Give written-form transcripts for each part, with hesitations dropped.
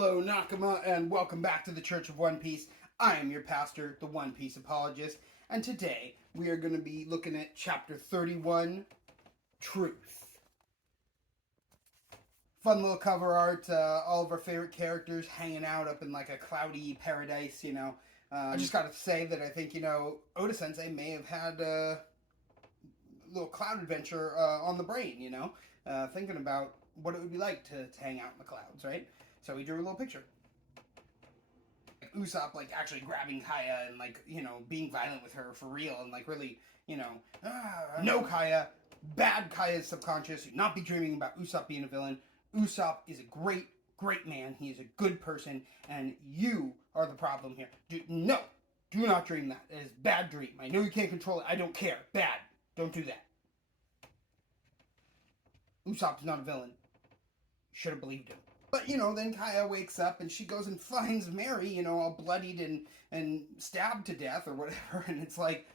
Hello, Nakama, and welcome back to the Church of One Piece. I am your pastor, the One Piece Apologist, and today we are going to be looking at Chapter 31, Truth. Fun little cover art, all of our favorite characters hanging out up in like a cloudy paradise, you know. I just got to say that I think, Oda-sensei may have had a little cloud adventure on the brain, thinking about what it would be like to hang out in the clouds, right? So he drew a little picture. Usopp, actually grabbing Kaya and, being violent with her for real and, really, no Kaya, bad Kaya's subconscious, not be dreaming about Usopp being a villain. Usopp is a great, great man. He is a good person, and you are the problem here. Do not dream that. It is a bad dream. I know you can't control it. I don't care. Bad. Don't do that. Usopp's not a villain. Should have believed him. But, then Kaya wakes up and she goes and finds Mary, all bloodied and stabbed to death or whatever. And it's like,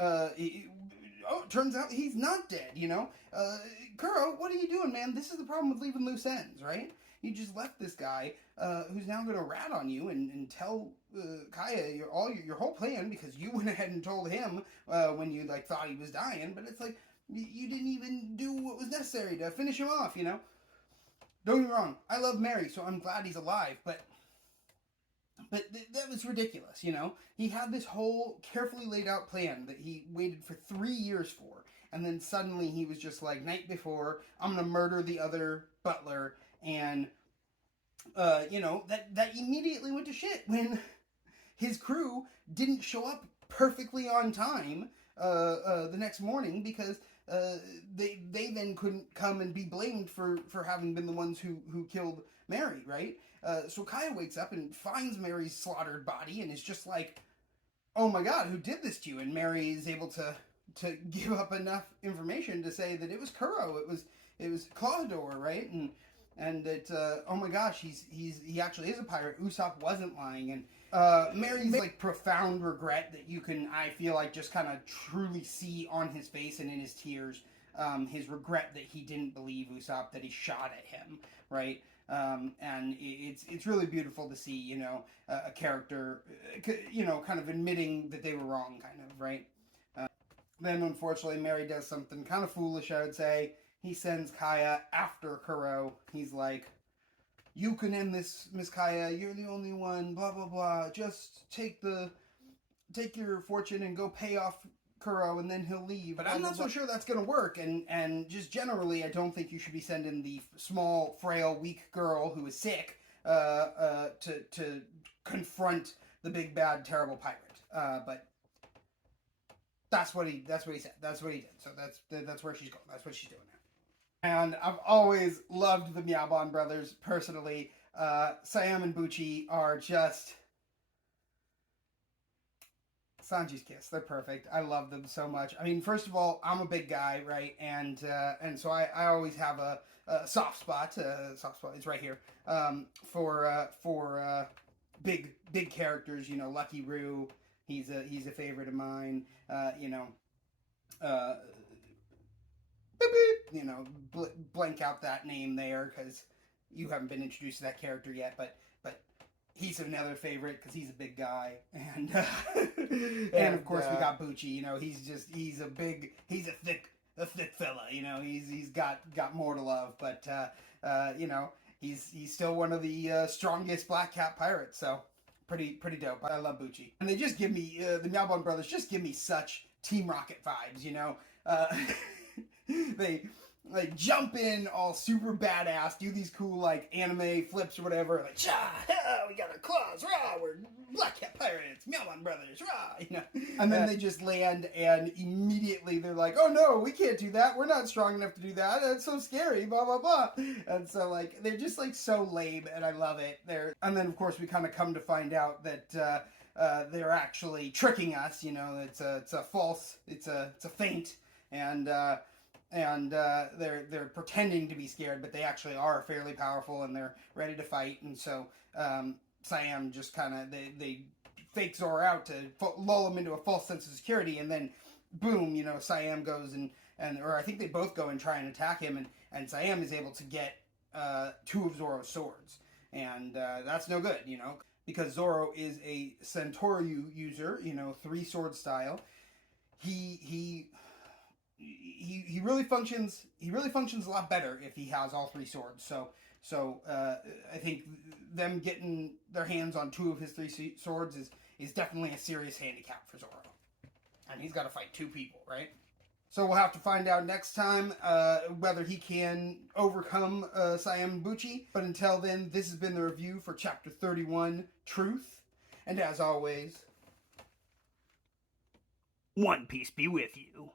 it turns out he's not dead, Kuro, what are you doing, man? This is the problem with leaving loose ends, right? You just left this guy who's now going to rat on you and tell Kaya your whole plan because you went ahead and told him when you, thought he was dying. But it's like, you didn't even do what was necessary to finish him off, Don't get me wrong, I love Mary, so I'm glad he's alive, but that was ridiculous, He had this whole carefully laid out plan that he waited for 3 years for, and then suddenly he was just like, night before, I'm going to murder the other butler, and, that immediately went to shit when his crew didn't show up perfectly on time the next morning because they then couldn't come and be blamed for having been the ones who killed Mary, right? So Kaya wakes up and finds Mary's slaughtered body and is just like, oh my god, who did this to you? And Mary is able to give up enough information to say that it was Kuro, it was Clawdor, right? And that oh my gosh, he actually is a pirate. Usopp wasn't lying, and Mary's profound regret that you can, I feel like, just kind of truly see on his face and in his tears, his regret that he didn't believe Usopp, that he shot at him, right? And it's really beautiful to see, a character, kind of admitting that they were wrong, kind of, right? Then, unfortunately, Mary does something kind of foolish, I would say. He sends Kaya after Kuro. He's like, you can end this, Miss Kaya. You're the only one. Blah blah blah. Just take your fortune and go pay off Kuro, and then he'll leave. But I'm not so sure that's gonna work. And just generally, I don't think you should be sending the small, frail, weak girl who is sick to confront the big, bad, terrible pirate. But that's what he said. That's what he did. So that's where she's going. That's what she's doing now. And I've always loved the Meowbon brothers, personally. Siam and Bucci are just Sanji's kiss. They're perfect. I love them so much. I mean, first of all, I'm a big guy, right? And so I always have a soft spot. It's right here. For big characters. Lucky Roo. He's a favorite of mine. Blank out that name there because you haven't been introduced to that character yet, but he's another favorite because he's a big guy, and and of course we got Bucci. He's a thick fella. He's got more to love, but he's still one of the strongest Black Cat pirates. So pretty dope. I love Bucci, and they just give me the Meowbon brothers just give me such Team Rocket vibes. They jump in all super badass, do these cool anime flips or whatever, we got our claws, rah, we're Black Cat pirates, Meowbon brothers, rah, And then they just land and immediately they're like, oh no, we can't do that, we're not strong enough to do that, that's so scary, blah blah blah. And so they're just so lame, and I love it. And then of course we kind of come to find out that they're actually tricking us. It's a false, it's a feint, and they're pretending to be scared, but they actually are fairly powerful and they're ready to fight. And so Siam just kind of they fake Zoro out to lull him into a false sense of security, and then boom, Siam goes and or I think they both go and try and attack him, and Siam is able to get 2 of Zoro's swords. and that's no good, because Zoro is a Sentoryu user, 3 sword style. He really functions. He really functions a lot better if he has all 3 swords. So I think them getting their hands on 2 of his 3 swords is definitely a serious handicap for Zoro, and he's got to fight 2 people, right? So we'll have to find out next time whether he can overcome Sayamabuchi. But until then, this has been the review for Chapter 31, Truth. And as always, One Piece be with you.